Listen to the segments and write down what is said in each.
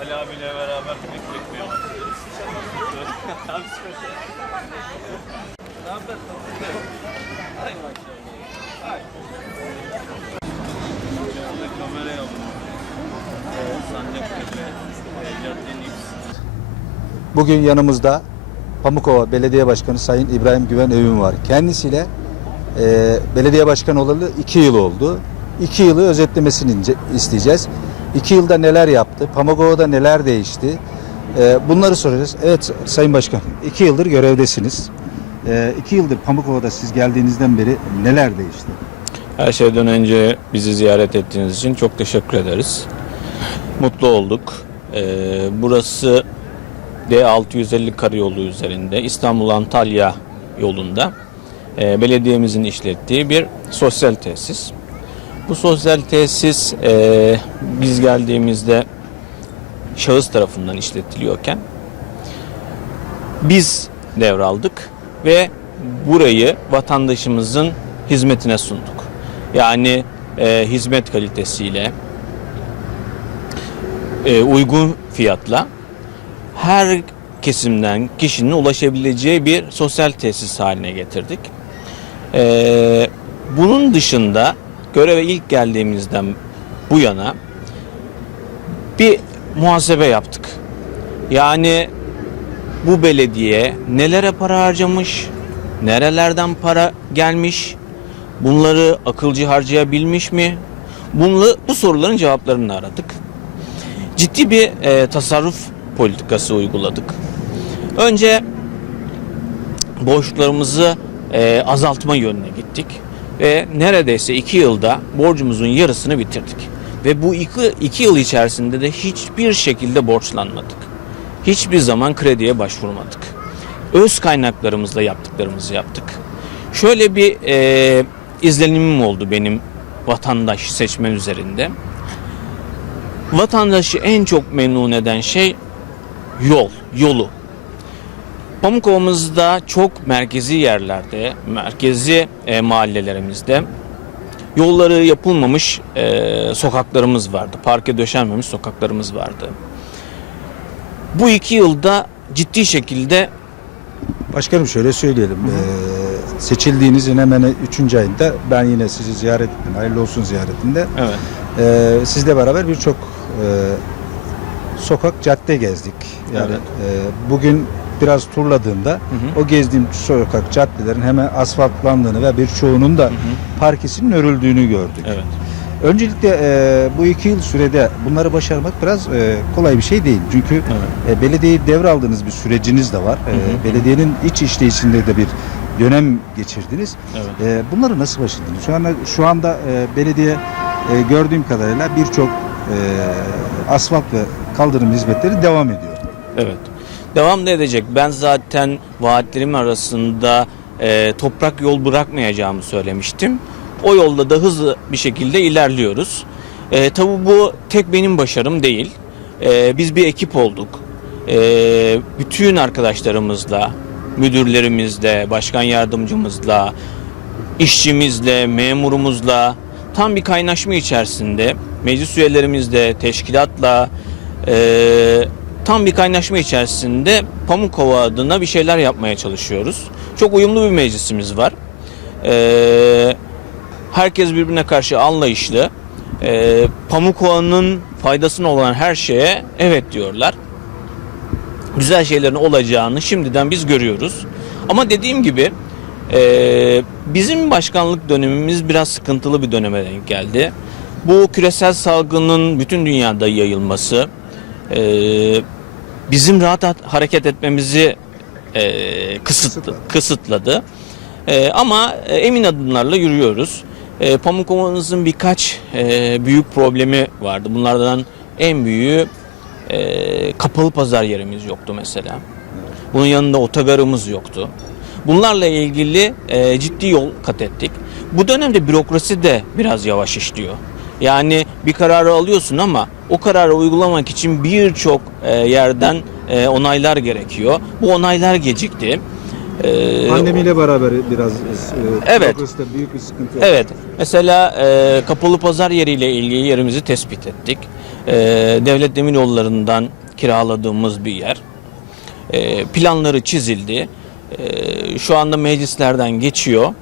Ali abiyle beraber. Sancaktepe, Caddenin ikisi. Bugün yanımızda Pamukova Belediye Başkanı Sayın İbrahim Güven Övün var. Kendisiyle e, belediye başkanı olalı iki yıl oldu. İki yılı özetlemesini isteyeceğiz. İki yılda neler yaptı? Pamukova'da neler değişti? E, bunları soracağız. Evet Sayın Başkan, iki yıldır görevdesiniz. E, iki yıldır Pamukova'da siz geldiğinizden beri neler değişti? Her şeyden önce bizi ziyaret ettiğiniz için çok teşekkür ederiz. Mutlu olduk. Ee, burası D650 karayolu üzerinde İstanbul-Antalya yolunda e, belediyemizin işlettiği bir sosyal tesis. Bu sosyal tesis e, biz geldiğimizde şahıs tarafından işletiliyorken biz devraldık ve burayı vatandaşımızın hizmetine sunduk. Yani e, hizmet kalitesiyle e, uygun fiyatla her kesimden kişinin ulaşabileceği bir sosyal tesis haline getirdik. E, bunun dışında göreve ilk geldiğimizden bu yana bir muhasebe yaptık. Yani bu belediye nelere para harcamış, nerelerden para gelmiş, bunları akılcı harcayabilmiş mi? Bunları, bu soruların cevaplarını aradık. Ciddi bir e, tasarruf politikası uyguladık. Önce borçlarımızı e, azaltma yönüne gittik ve neredeyse iki yılda borcumuzun yarısını bitirdik. Ve bu iki, iki yıl içerisinde de hiçbir şekilde borçlanmadık. Hiçbir zaman krediye başvurmadık. Öz kaynaklarımızla yaptıklarımızı yaptık. Şöyle bir e, izlenimim oldu benim vatandaş seçmen üzerinde. Vatandaşı en çok memnun eden şey yol, yolu. Pamukova'mızda çok merkezi yerlerde, merkezi e, mahallelerimizde yolları yapılmamış e, sokaklarımız vardı. Parke döşenmemiş sokaklarımız vardı. Bu iki yılda ciddi şekilde Başkanım şöyle söyleyelim. E, seçildiğinizin hemen 3. ayında ben yine sizi ziyaret ettim. Hayırlı olsun ziyaretinde. evet Ee, sizle beraber birçok e, sokak cadde gezdik. Yani Evet. e, bugün biraz turladığımda hı. o gezdiğim sokak caddelerin hemen asfaltlandığını ve birçoğunun da parkesinin örüldüğünü gördük. evet. Öncelikle e, bu iki yıl sürede bunları başarmak biraz e, kolay bir şey değil. Çünkü Evet. e, belediyeyi devraldığınız bir süreciniz de var. E, Hı hı. belediyenin iç işleyişinde de bir dönem geçirdiniz. Evet. E, bunları nasıl başardınız? Şu anda şu anda e, belediye e, gördüğüm kadarıyla birçok e, asfalt ve kaldırım hizmetleri devam ediyor. Evet. Devam da edecek. Ben zaten vaatlerim arasında e, toprak yol bırakmayacağımı söylemiştim. O yolda da hızlı bir şekilde ilerliyoruz. E, tabii bu tek benim başarım değil. E, biz bir ekip olduk. E, bütün arkadaşlarımızla, müdürlerimizle, başkan yardımcımızla, işçimizle, memurumuzla tam bir kaynaşma içerisinde meclis üyelerimizle, teşkilatla e, tam bir kaynaşma içerisinde Pamukova adına bir şeyler yapmaya çalışıyoruz. Çok uyumlu bir meclisimiz var. E, herkes birbirine karşı anlayışlı. E, Pamukova'nın faydasına olan her şeye evet diyorlar güzel şeylerin olacağını şimdiden biz görüyoruz. Ama dediğim gibi e, bizim başkanlık dönemimiz biraz sıkıntılı bir döneme denk geldi. Bu küresel salgının bütün dünyada yayılması e, bizim rahat hat- hareket etmemizi e, kısıtlı, Kısıtladı. E, ama e, emin adımlarla yürüyoruz. E, Pamukova'mızın birkaç e, büyük problemi vardı. Bunlardan en büyüğü e, kapalı pazar yerimiz yoktu mesela. Bunun yanında otogarımız yoktu. Bunlarla ilgili e, ciddi yol kat ettik. Bu dönemde bürokrasi de biraz yavaş işliyor. Yani bir kararı alıyorsun ama o kararı uygulamak için birçok e, yerden e, onaylar gerekiyor. Bu onaylar gecikti. E, Pandemiyle beraber biraz Evet. büyük bir sıkıntı oldu. Evet. Mesela e, kapalı pazar yeriyle ilgili yerimizi tespit ettik. E, Devlet Demir Yolları'ndan kiraladığımız bir yer. E, planları çizildi. E, şu anda meclislerden geçiyor.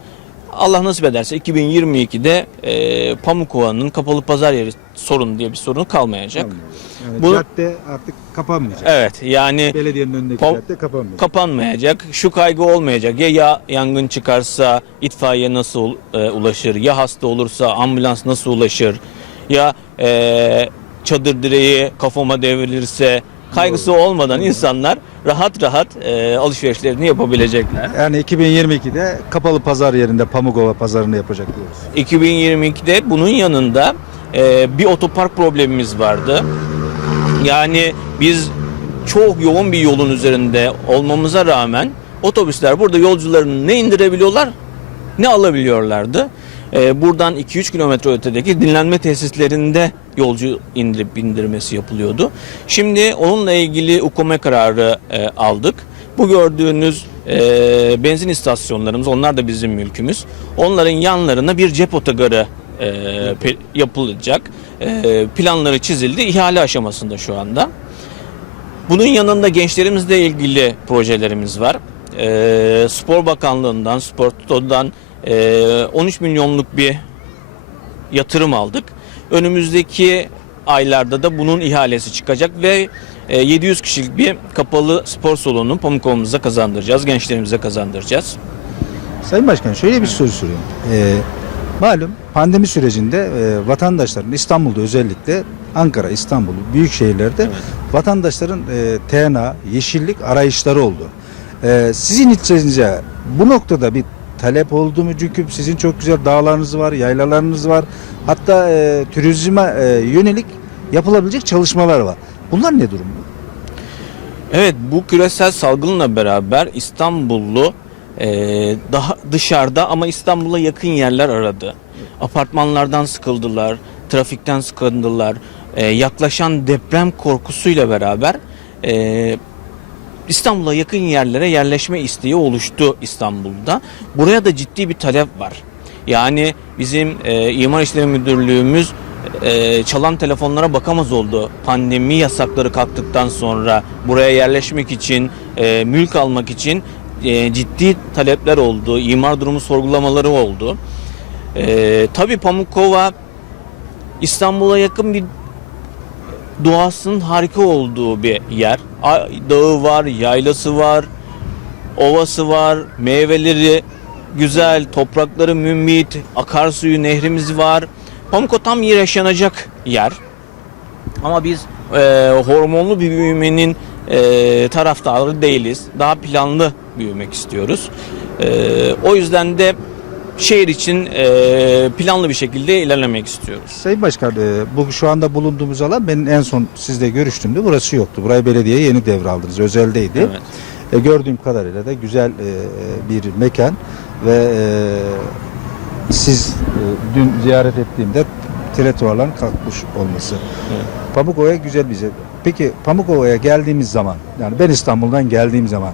Allah nasip ederse 2022'de e, Pamukova'nın kapalı pazar yeri sorunu diye bir sorunu kalmayacak. Yani Bu- cadde artık kapanmayacak. Evet yani Belediyenin önündeki Pam- cadde kapanmayacak. kapanmayacak. Şu kaygı olmayacak. Ya ya yangın çıkarsa itfaiye nasıl e, ulaşır? Ya hasta olursa ambulans nasıl ulaşır? Ya e, çadır direği kafama devrilirse kaygısı olmadan insanlar rahat rahat e, alışverişlerini yapabilecekler. yani 2022'de kapalı pazar yerinde Pamukova pazarını yapacak diyoruz. 2022'de bunun yanında e, bir otopark problemimiz vardı. Yani biz çok yoğun bir yolun üzerinde olmamıza rağmen otobüsler burada yolcularını ne indirebiliyorlar ne alabiliyorlardı. E, buradan 2-3 kilometre ötedeki dinlenme tesislerinde yolcu indirip bindirmesi yapılıyordu. Şimdi onunla ilgili UKOME kararı e, aldık. Bu gördüğünüz e, benzin istasyonlarımız onlar da bizim mülkümüz. Onların yanlarına bir cep otogarı e, yapılacak. E, planları çizildi. ihale aşamasında şu anda. Bunun yanında gençlerimizle ilgili projelerimiz var. E, Spor Bakanlığı'ndan, Spor Toto'dan e, 13 milyonluk bir yatırım aldık. Önümüzdeki aylarda da bunun ihalesi çıkacak ve e, 700 kişilik bir kapalı spor salonunu Pamukova'mıza kazandıracağız, gençlerimize kazandıracağız. Sayın Başkan şöyle bir soru sorayım. Ee, malum pandemi sürecinde e, vatandaşların İstanbul'da özellikle Ankara, İstanbul, büyük şehirlerde vatandaşların e, TNA, yeşillik arayışları oldu. Ee, sizin içinizce bu noktada bir talep oldu mu? Çünkü sizin çok güzel dağlarınız var, yaylalarınız var. Hatta e, turizme e, yönelik yapılabilecek çalışmalar var. Bunlar ne durumda? Evet bu küresel salgınla beraber İstanbullu e, daha dışarıda ama İstanbul'a yakın yerler aradı. Apartmanlardan sıkıldılar, trafikten sıkıldılar. E, yaklaşan deprem korkusuyla beraber e, İstanbul'a yakın yerlere yerleşme isteği oluştu İstanbul'da. Buraya da ciddi bir talep var. Yani bizim e, İmar İşleri Müdürlüğümüz e, çalan telefonlara bakamaz oldu. Pandemi yasakları kalktıktan sonra buraya yerleşmek için, e, mülk almak için e, ciddi talepler oldu. İmar durumu sorgulamaları oldu. E, tabii Pamukkova İstanbul'a yakın bir doğasının harika olduğu bir yer. Dağı var, yaylası var, ovası var, meyveleri güzel, toprakları mümbit, akarsuyu, nehrimiz var. Pamukko tam yaşanacak yer. Ama biz e, hormonlu bir büyümenin e, taraftarı değiliz. Daha planlı büyümek istiyoruz. E, o yüzden de şehir için e, planlı bir şekilde ilerlemek istiyoruz. Sayın Başkan, e, bu şu anda bulunduğumuz alan benim en son sizle görüştüğümde burası yoktu. Burayı belediye yeni devraldınız, özeldeydi. Evet. E, gördüğüm kadarıyla da güzel e, bir mekan ve e, siz e, dün ziyaret ettiğimde tretuarların kalkmış olması. Evet. Pamukova'ya güzel bir. Peki Pamukova'ya geldiğimiz zaman, yani ben İstanbul'dan geldiğim zaman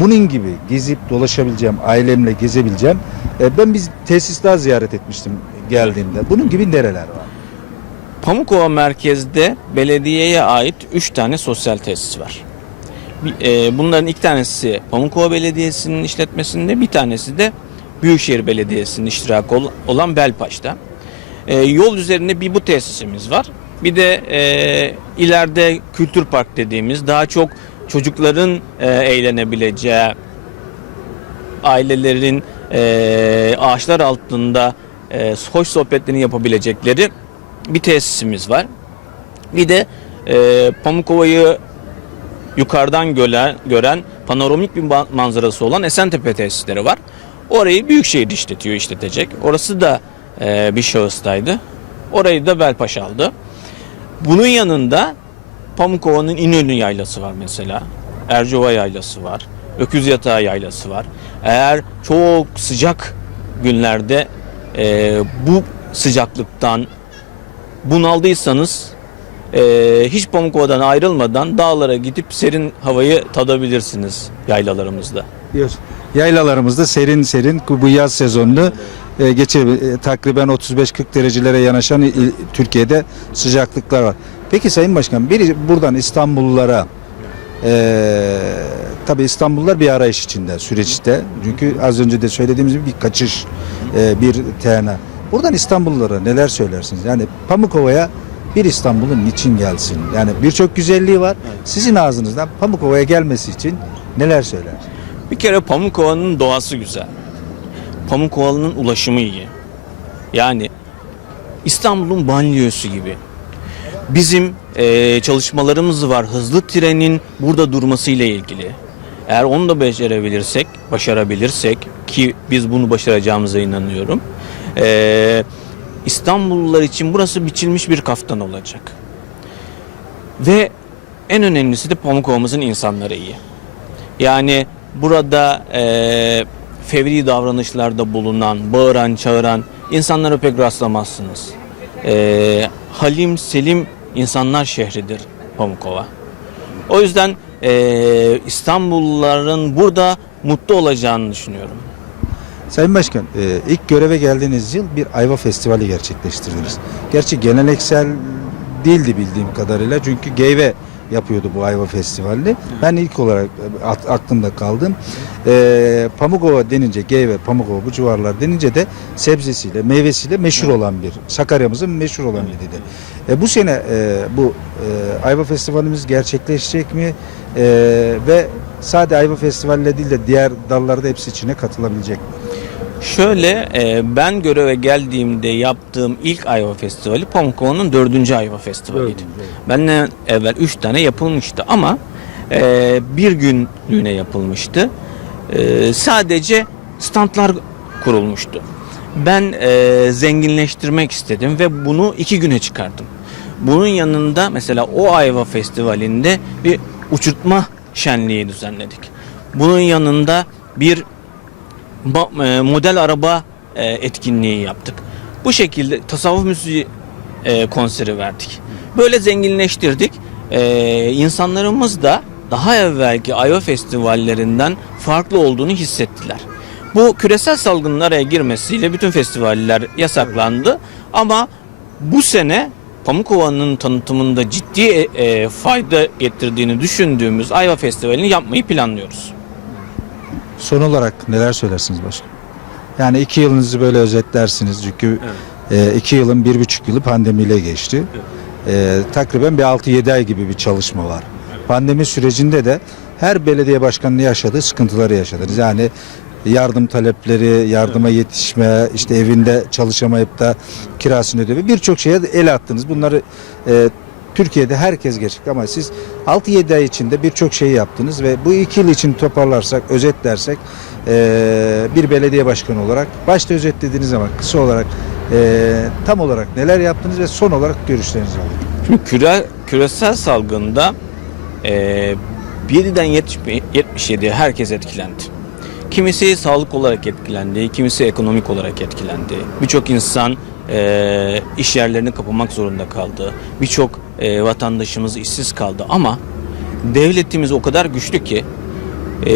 bunun gibi gezip dolaşabileceğim, ailemle gezebileceğim. e, ben bir tesis daha ziyaret etmiştim geldiğimde. Bunun gibi nereler var? Pamukova merkezde belediyeye ait 3 tane sosyal tesis var. E, Bunların iki tanesi Pamukova Belediyesi'nin işletmesinde, bir tanesi de Büyükşehir Belediyesi'nin iştirakı ol- olan Belpaş'ta. E, Yol üzerinde bir bu tesisimiz var. Bir de e, ileride Kültür Park dediğimiz daha çok çocukların e, eğlenebileceği, ailelerin e, ağaçlar altında e, hoş sohbetlerini yapabilecekleri bir tesisimiz var. Bir de e, Pamukova'yı yukarıdan gören, gören panoramik bir manzarası olan Esentepe tesisleri var. Orayı Büyükşehir işletiyor, işletecek. Orası da e, bir şahıstaydı. Orayı da Belpaş aldı. Bunun yanında Pamukova'nın İnönü yaylası var mesela. Ercova yaylası var. Öküz Yatağı yaylası var. Eğer çok sıcak günlerde e, bu sıcaklıktan bunaldıysanız e, hiç Pamukova'dan ayrılmadan dağlara gidip serin havayı tadabilirsiniz yaylalarımızda. Diyoruz. Yaylalarımızda serin serin bu yaz sezonunu e, geçir e, takriben 35-40 derecelere yanaşan il- Türkiye'de sıcaklıklar var. Peki Sayın Başkan bir buradan İstanbullulara e, tabii İstanbullular bir arayış içinde süreçte. Çünkü az önce de söylediğimiz gibi bir kaçış e, bir TNA. Buradan İstanbullulara neler söylersiniz? Yani Pamukova'ya bir İstanbul'un niçin gelsin? Yani birçok güzelliği var. Sizin ağzınızdan Pamukova'ya gelmesi için neler söylersiniz? Bir kere Pamukova'nın doğası güzel. Pamukova'nın ulaşımı iyi. Yani İstanbul'un banliyosu gibi. Bizim eee, çalışmalarımız var hızlı trenin burada durması ile ilgili. Eğer onu da becerebilirsek, başarabilirsek ki biz bunu başaracağımıza inanıyorum. eee, İstanbullular için burası biçilmiş bir kaftan olacak. Ve en önemlisi de Pamukova'mızın insanları iyi. Yani burada eee fevri davranışlarda bulunan, bağıran, çağıran insanlara pek rastlamazsınız. Eee, Halim, Selim insanlar şehridir Pamukova. O yüzden eee, İstanbulluların burada mutlu olacağını düşünüyorum. Sayın Başkan, e, ilk göreve geldiğiniz yıl bir Ayva Festivali gerçekleştirdiniz. Gerçi geleneksel değildi bildiğim kadarıyla çünkü Geyve yapıyordu bu Ayva Festivali'ni. Ben ilk olarak e, aklımda kaldım. E, Pamukova denince, Geyve, Pamukova bu civarlar denince de sebzesiyle, meyvesiyle meşhur olan bir, Sakarya'mızın meşhur olan biriydi. E, bu sene e, bu e, Ayva Festivalimiz gerçekleşecek mi? E, ve sadece Ayva Festivali'yle değil de diğer dallarda hepsi içine katılabilecek mi? Şöyle e, ben göreve geldiğimde yaptığım ilk Ayva Festivali Pamukova'nın dördüncü Ayva Festivali'ydi. Dördüncü. Benden evvel üç tane yapılmıştı ama e, bir günlüğüne yapılmıştı. E, sadece standlar kurulmuştu. Ben e, zenginleştirmek istedim ve bunu iki güne çıkardım. Bunun yanında mesela o Ayva Festivali'nde bir uçurtma şenliği düzenledik. Bunun yanında bir model araba e, etkinliği yaptık. Bu şekilde tasavvuf müziği e, konseri verdik. Böyle zenginleştirdik. E, insanlarımız da daha evvelki Ayva festivallerinden farklı olduğunu hissettiler. Bu küresel salgının araya girmesiyle bütün festivaller yasaklandı. Ama bu sene Pamukova'nın tanıtımında ciddi e, e, fayda getirdiğini düşündüğümüz Ayva Festivali'ni yapmayı planlıyoruz. Son olarak neler söylersiniz başkan? Yani iki yılınızı böyle özetlersiniz çünkü e, iki yılın bir buçuk yılı pandemiyle geçti. E, takriben bir 6-7 ay gibi bir çalışma var. Pandemi sürecinde de her belediye başkanının yaşadığı sıkıntıları yaşadınız. Yani yardım talepleri, yardıma yetişme, işte evinde çalışamayıp da kirasını ödeme birçok şeye el attınız. Bunları e, Türkiye'de herkes gerçek ama siz 6-7 ay içinde birçok şeyi yaptınız ve bu iki yıl için toparlarsak, özetlersek bir belediye başkanı olarak başta özetlediğiniz ama kısa olarak tam olarak neler yaptınız ve son olarak görüşlerinizi alayım. Şimdi küre, küresel salgında e, 7'den 77'ye herkes etkilendi. Kimisi sağlık olarak etkilendi, kimisi ekonomik olarak etkilendi. Birçok insan e, iş yerlerini kapamak zorunda kaldı. Birçok e, vatandaşımız işsiz kaldı ama devletimiz o kadar güçlü ki e,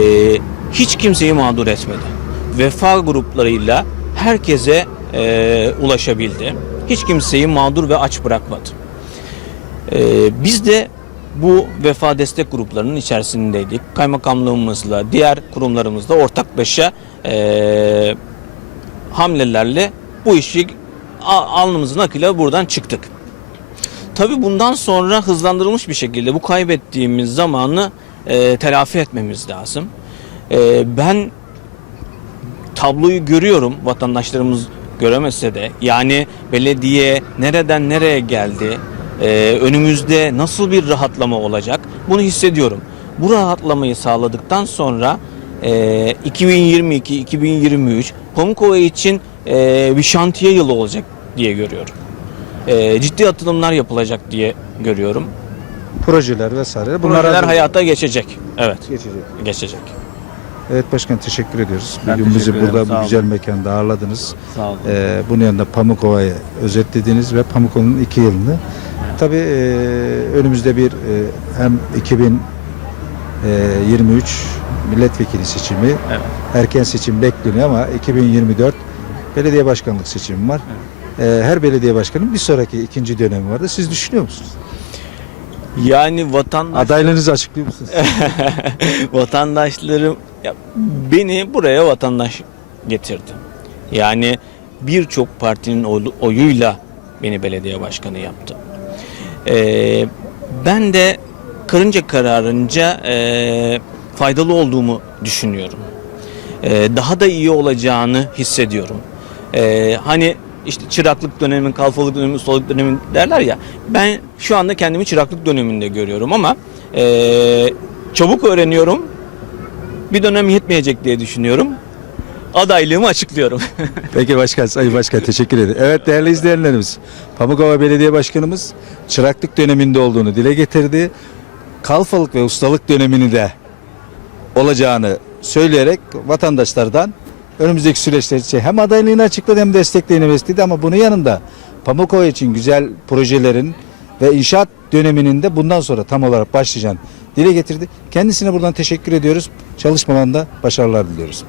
hiç kimseyi mağdur etmedi. Vefa gruplarıyla herkese e, ulaşabildi. Hiç kimseyi mağdur ve aç bırakmadı. Ee, biz de bu vefa destek gruplarının içerisindeydik. Kaymakamlığımızla, diğer kurumlarımızla ortaklaşa ee, hamlelerle bu işi alnımızın akıyla buradan çıktık. Tabii bundan sonra hızlandırılmış bir şekilde bu kaybettiğimiz zamanı ee, telafi etmemiz lazım. Ee, ben tabloyu görüyorum vatandaşlarımız göremese de yani belediye nereden nereye geldi Ee, önümüzde nasıl bir rahatlama olacak bunu hissediyorum. Bu rahatlamayı sağladıktan sonra e, 2022-2023 Pamukova için e, bir şantiye yılı olacak diye görüyorum. E, ciddi atılımlar yapılacak diye görüyorum. Projeler vesaire. Bunlar Projeler hayata geçecek. Evet, geçecek. geçecek. Evet başkan teşekkür ediyoruz. Ben Bugün bizi ederim, burada sağ bu olun. güzel mekanda ağırladınız. Sağ olun. Ee, bunun yanında Pamukova'yı özetlediniz ve Pamukova'nın iki yılını. Tabii e, önümüzde bir e, hem e, 23 milletvekili seçimi. Evet. Erken seçim bekleniyor ama 2024 belediye başkanlık seçimi var. E, her belediye başkanının bir sonraki ikinci dönemi vardı. Siz düşünüyor musunuz? Yani vatandaş Adaylığınızı açıklıyor musunuz? vatandaşlarım ya, beni buraya vatandaş getirdi. Yani birçok partinin oy- oyuyla beni belediye başkanı yaptı. Ee, ben de karınca kararınca e, faydalı olduğumu düşünüyorum. Ee, daha da iyi olacağını hissediyorum. Ee, hani işte çıraklık dönemi, kalfalık dönemi, ustalık dönemi derler ya. Ben şu anda kendimi çıraklık döneminde görüyorum ama e, çabuk öğreniyorum. Bir dönem yetmeyecek diye düşünüyorum. Adaylığımı açıklıyorum. Peki başkan, sayın başkan teşekkür ederim. Evet değerli izleyenlerimiz, Pamukova Belediye Başkanımız çıraklık döneminde olduğunu dile getirdi. Kalfalık ve ustalık dönemini de olacağını söyleyerek vatandaşlardan önümüzdeki süreçler için hem adaylığını açıkladı hem desteklerini besledi ama bunun yanında Pamukova için güzel projelerin ve inşaat döneminin de bundan sonra tam olarak başlayacağını dile getirdi. Kendisine buradan teşekkür ediyoruz. Çalışmalarında başarılar diliyoruz.